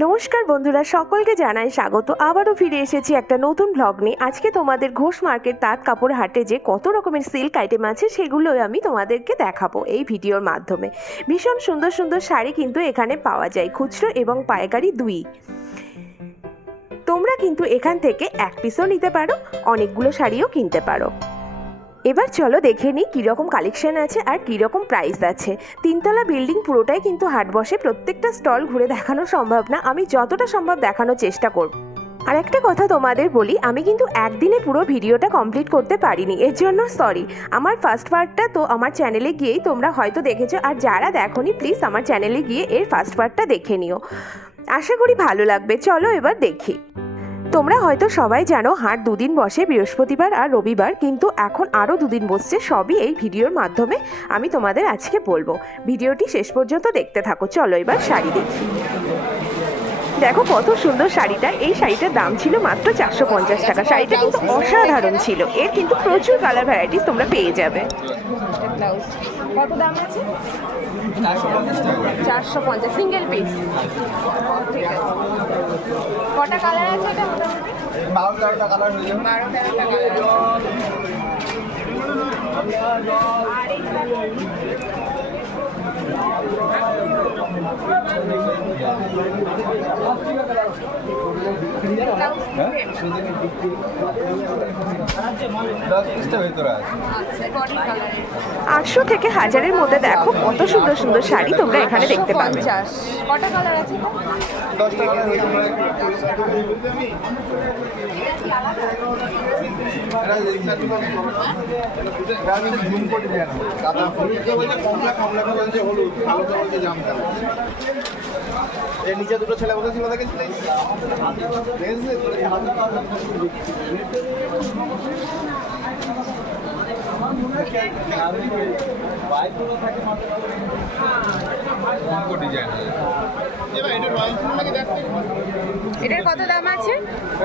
নমস্কার বন্ধুরা, সকলকে জানাই স্বাগত। আবারও ফিরে এসেছি একটা নতুন ব্লগ নিয়ে। আজকে তোমাদের ঘোষ মার্কেট তাঁত কাপড় হাটে যে কত রকমের সিল্ক আইটেম আছে, সেগুলোই আমি তোমাদেরকে দেখাবো এই ভিডিওর মাধ্যমে। ভীষণ সুন্দর সুন্দর শাড়ি কিন্তু এখানে পাওয়া যায়, খুচরো এবং পাইকারি দুই। তোমরা কিন্তু এখান থেকে এক পিসও নিতে পারো, অনেকগুলো শাড়িও কিনতে পারো। এবার চলো দেখে নিই কীরকম কালেকশন আছে আর কীরকম প্রাইস আছে। তিনতলা বিল্ডিং পুরোটাই কিন্তু হাট বসে, প্রত্যেকটা স্টল ঘুরে দেখানো সম্ভব না। আমি যতটা সম্ভব দেখানোর চেষ্টা করব। আর একটা কথা তোমাদের বলি, আমি কিন্তু একদিনে পুরো ভিডিওটা কমপ্লিট করতে পারিনি। এর জন্য সরি আমার ফার্স্ট পার্টটা তো আমার চ্যানেলে গিয়েই তোমরা হয়তো দেখেছ। আর যারা দেখোনি প্লিজ আমার চ্যানেলে গিয়ে এর ফার্স্ট পার্টটা দেখে নিও। আশা করি ভালো লাগবে। চলো এবার দেখি। তোমরা হয়তো সবাই জানো, হাট দুদিন বসে, বৃহস্পতিবার আর রবিবার, কিন্তু এখন আরও দুদিন বসছে, সবই এই ভিডিওর মাধ্যমে আমি তোমাদের আজকে বলব। ভিডিওটি শেষ পর্যন্ত দেখতে থাকো, চলো এবার শাড়ি দেখি। দেখো কত সুন্দর শাড়িটা। এই শাড়িটার দাম ছিল মাত্র চারশো পঞ্চাশ টাকা। শাড়িটা কিন্তু অসাধারণ ছিল। এর কিন্তু প্রচুর কালার ভ্যারাইটিস তোমরা পেয়ে যাবে। কত দাম আছে? চারশো পঞ্চাশ। সিঙ্গেল পিস ঠিক আছে। কটা কালার আছে এটা মোটামুটি? বারো তেরোটা কালার বারো তেরোটা কালার দশ পিসটা ভেতরে আছে আটশো থেকে হাজারের মধ্যে দেখো, কত সুন্দর সুন্দর শাড়ি তোমরা এখানে দেখতে পাবে। বলছে কমলা হলুদ কালো এর নিচে দুটো ছেলে বসেছিল দেখেছিলি? ডিজাইন এটার কত দাম আছে?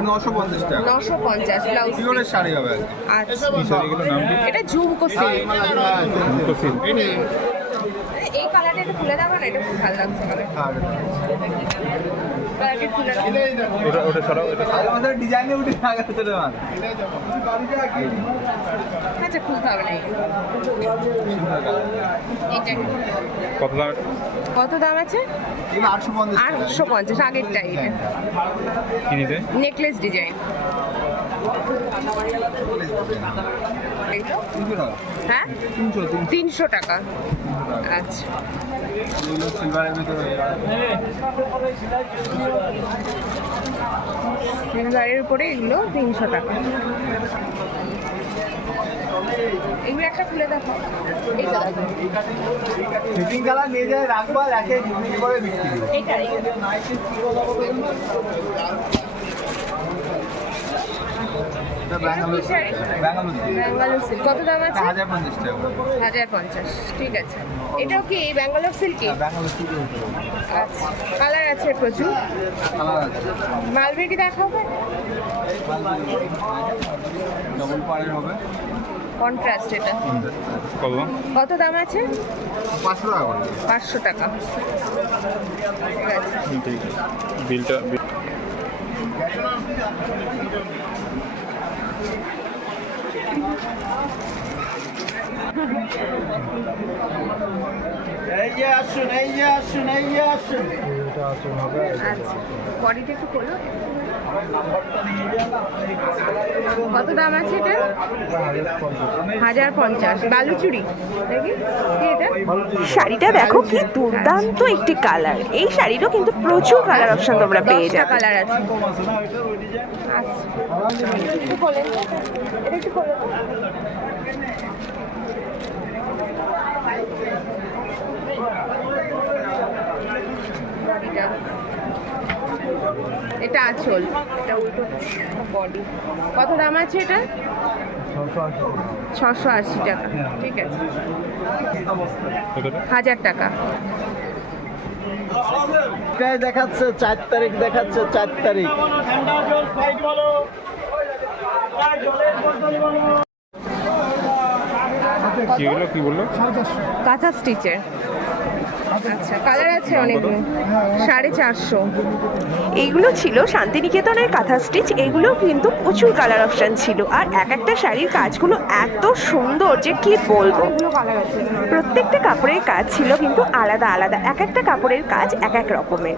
নশো পঞ্চাশ টাকা। নশো পঞ্চাশ ব্লাউজ পিওরের শাড়ি হবে আচ্ছা। এটা ঝুমকো সিল্ক। কালারটা একটু খুলে দেবো না এটা খুব ভালো লাগছে কালারটা খুলে দাও আমাদের ডিজাইনে উঠে আগে চলে যান আচ্ছা কত দাম? কত দাম আছে? আটশো পঞ্চাশ টাকা। আটশো পঞ্চাশ আগেরটা এটা। কিনেছে নেকলেস ডিজাইন। হ্যাঁ? তিনশো টাকা। আচ্ছা। এগুলো সিলভারের উপরে এগুলো তিনশো টাকা। এগুলো একটা খুলে দেখো। ফিটিং কালার নিয়ে যায় রাখবা রাখে করে বিক্রি করবে। এইটা এইটা। এটা ব্যাঙ্গালোর সিল্ক। কত দাম আছে? হাজার পঞ্চাশ টাকা হাজার পঞ্চাশ। ঠিক আছে। এটাও কি ব্যাঙ্গালোর সিল্কি আচ্ছা। কালার আছে প্রচুর। কালার আছে। মালবেরি ডবল পাড়ের হবে। কন্ট্রাস্ট এটা। কত? দাম আছে? পাঁচশো টাকা পাঁচশো টাকা। বিলটা আসুন এই যে আসুন এই যে আসুন। আচ্ছা একটু খোলো। কত দাম আছে এটা হাজার পঞ্চাশ। বালুচুরি। দেখি। এটা? শাড়িটা দেখো কি দুর্দান্ত একটি কালার এই শাড়িরও কিন্তু প্রচুর কালার অপশন তোমরা পেয়ে যাবে। কালার আছে। আচ্ছা। এটা। এটা আঁচল এটা উল্টো বডি কত দাম আছে এটা? ছশো আশি টাকা। ঠিক আছে। হাজার টাকা। দেখাচ্ছে চার তারিখ দেখাচ্ছে চার তারিখ। কি হলো কি বলল? কাঁথা স্টিচের আচ্ছা কালার আছে অনেকগুলো। সাড়ে চারশো। এইগুলো ছিল শান্তিনিকেতনের কাঁথা স্টিচ এগুলো কিন্তু প্রচুর কালার অপশান ছিল। আর এক একটা শাড়ির কাজগুলো এত সুন্দর যে কি বলব? এগুলো কালার আছে। প্রত্যেকটা কাপড়ের কাজ ছিল কিন্তু আলাদা আলাদা। এক একটা কাপড়ের কাজ এক এক রকমের।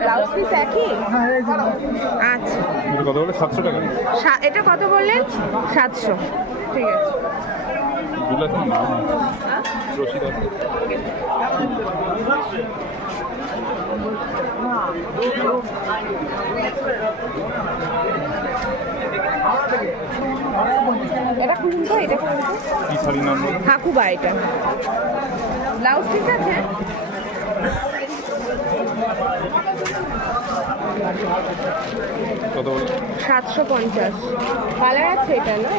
ব্লাউজ পিস একই? একই আচ্ছা। এটা কত বলে সাতশো টাকা। এটা কত বললেন সাতশো। ঠিক আছে। এটা খুলুন তো এটা খুলুন তো হাকুবা এটা। ব্লাউজ ঠিক আছে? সাতশো পঞ্চাশ। কালার আছে এটা না?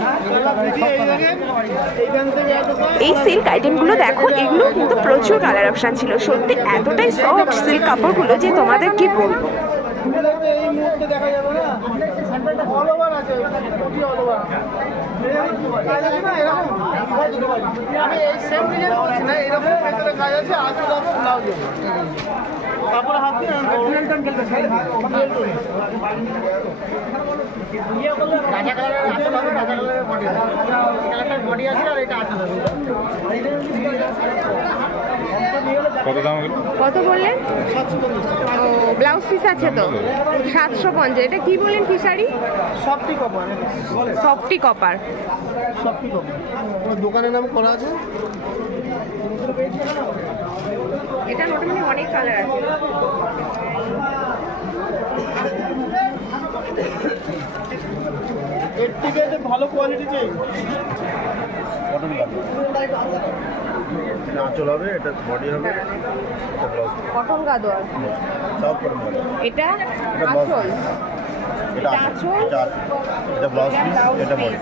এই সিল্ক আইটেমগুলো দেখো এগুলো কিন্তু প্রচুর কালার অপশান ছিল। সত্যি এতটাই সফট সিল্ক কাপড়গুলো যে তোমাদের কি বলব? এই মুহূর্তে দেখা যাবে না অল ওভার আছে কোটি অল ওভার আমি এই সেম ডিজাইন বলছি না এরকম ভেতরে কাজ আছে আঁচল ব্লাউজ তারপরে হাত দিয়ে রাজা কালারের আঁচল হবে রাজা কালারের বডি। কালারটার বডি আছে আর এটা আঁচল হবে কত দাম? কত বললেন? ও ব্লাউজ পিস আছে তো। সাতশো পঞ্চাশ। এটা কি বললেন কি শাড়ি? সবটি কপার সফটি কপার সবটি কপার দোকানের নাম করা আছে? এটা মোটামুটি অনেক কালার আছে। এর থেকে ভালো কোয়ালিটি চাই আঁচল হবে এটা বডি হবে এটা ব্লাউজ কটন গাদোয়ার সব করে হবে এটা এটা আঁচল। এটা এটা আঁচল আঁচল? এটা আঁচল। এটা ব্লাউজ পিস ব্লাউজ এটা বডি পিস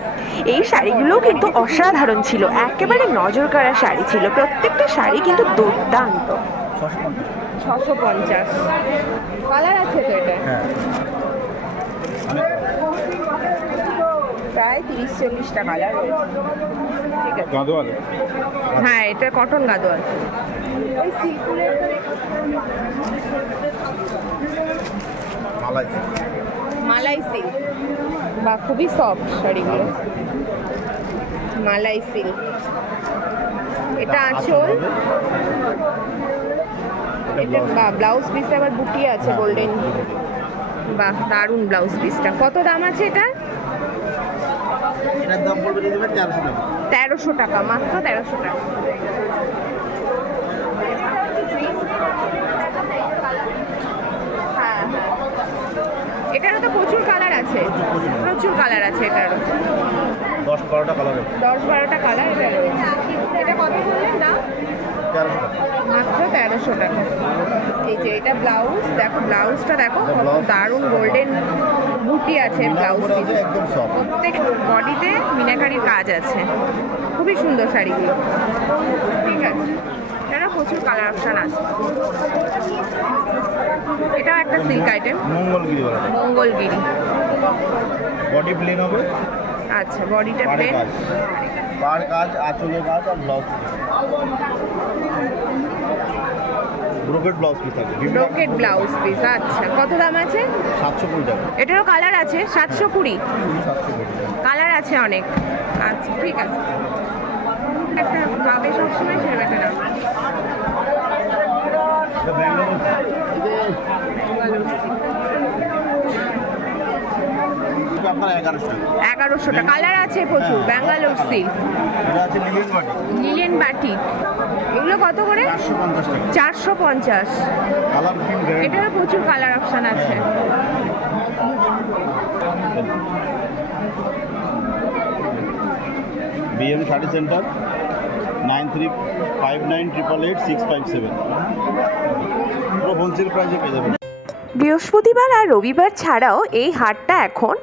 এই শাড়িগুলো কিন্তু অসাধারণ ছিল। একেবারে নজর কাড়া শাড়ি ছিল। প্রত্যেকটা শাড়ি কিন্তু দুর্দান্ত। ছশো পঞ্চাশ। ছশো পঞ্চাশ। কালার আছে তো এটা? প্রায় তিরিশ চল্লিশটা কালার রয়েছে ঠিক আছে। গাঁদোয়াল? হ্যাঁ এটা কটন গাদোয়াল। ওই সিল্কুলের মালাই মালাই সিল্ক। বা খুবই সফট শাড়িগুলো। মালাই সিল্ক। এটা আঁচল। এটা বা ব্লাউজ পিসটা আবার বুটি আছে হ্যাঁ, গোল্ডেন বাহ দারুণ ব্লাউজ পিসটা কত দাম আছে এটা এটার দাম পড়বে যদি দেবেন তেরোশো টাকা। তেরোশো টাকা মাত্র তেরোশো টাকা। হ্যাঁ হ্যাঁ। এটারও তো প্রচুর কালার আছে। প্রচুর কালার আছে এটারও। দশ বারোটা কালার দশ বারোটা কালার এটা কত বললেন দাম? মাত্র তেরোশো টাকা। এই যে এটা ব্লাউজ দেখো ব্লাউজটা দেখো দারুণ গোল্ডেন বুটি আছে ব্লাউজ একদম প্রত্যেক বডিতে মিনাকারির কাজ আছে। খুবই সুন্দর শাড়িগুলো। ঠিক আছে। এটারও প্রচুর কালার অপশান আছে। এটাও একটা silk item. Mangalagiri Mangalagiri. Body plain হবে। আচ্ছা বডিটা প্লেন। পাড় কাজ আঁচলের কাজ আর ব্লাউজ। ব্রোকেট ব্লাউজ পিস থাকবে। ব্রোকেট ব্লাউজ পিস আচ্ছা। কত দাম আছে? সাতশো কুড়ি টাকা। এটারও কালার আছে? সাতশো কুড়ি? কালার আছে অনেক। আচ্ছা ঠিক আছে। একটা পাবে সবসময় সেরকম একটা দাম এটা ব্যাঙ্গালোর এটা আপনার এগারোশো। টাকা। এগারোশোটা কালার আছে প্রচুর ব্যাঙ্গালোর সিল্ক এটা আছে লিলেন বাটি এগুলো কত করে? চারশো পঞ্চাশ টাকা। এটারও প্রচুর কালার অপশান আছে। BM sari centre nine three five nine triple eight six five seven পুরো হোলসেল প্রাইসে পেয়ে যাবেন। বৃহস্পতিবার আর রবিবার ছাড়াও এই হাটটা এখন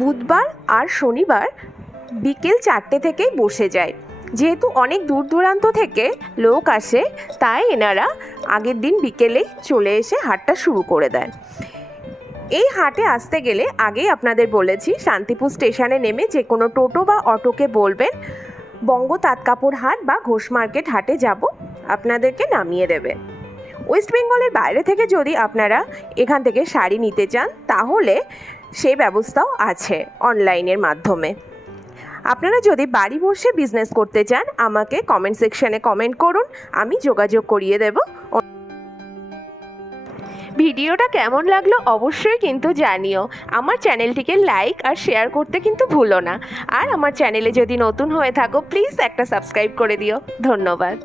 বুধবার আর শনিবার বিকেল চারটে থেকেই বসে যায়। যেহেতু অনেক দূর দূরান্ত থেকে লোক আসে, তাই এনারা আগের দিন বিকেলে চলে এসে হাটটা শুরু করে দেন। এই হাটে আসতে গেলে আগেই আপনাদের বলেছি, শান্তিপুর স্টেশনে নেমে যে কোনো টোটো বা অটোকে বলবেন, বঙ্গ তাঁতকাপড় হাট বা ঘোষ মার্কেট হাটে যাব, আপনাদেরকে নামিয়ে দেবে। ওয়েস্ট বেঙ্গলের বাইরে থেকে যদি আপনারা এখান থেকে শাড়ি নিতে চান, তাহলে সে ব্যবস্থাও আছে অনলাইনের মাধ্যমে। আপনারা যদি বাড়ি বসে বিজনেস করতে চান, আমাকে কমেন্ট সেকশনে কমেন্ট করুন, আমি যোগাযোগ করিয়ে দেব। ভিডিওটা কেমন লাগল অবশ্যই কিন্তু জানিও। আমার চ্যানেলটিকে লাইক আর শেয়ার করতে কিন্তু ভুলো না। আর আমার চ্যানেলে যদি নতুন হয়ে থাকো প্লিজ একটা সাবস্ক্রাইব করে দিও। ধন্যবাদ।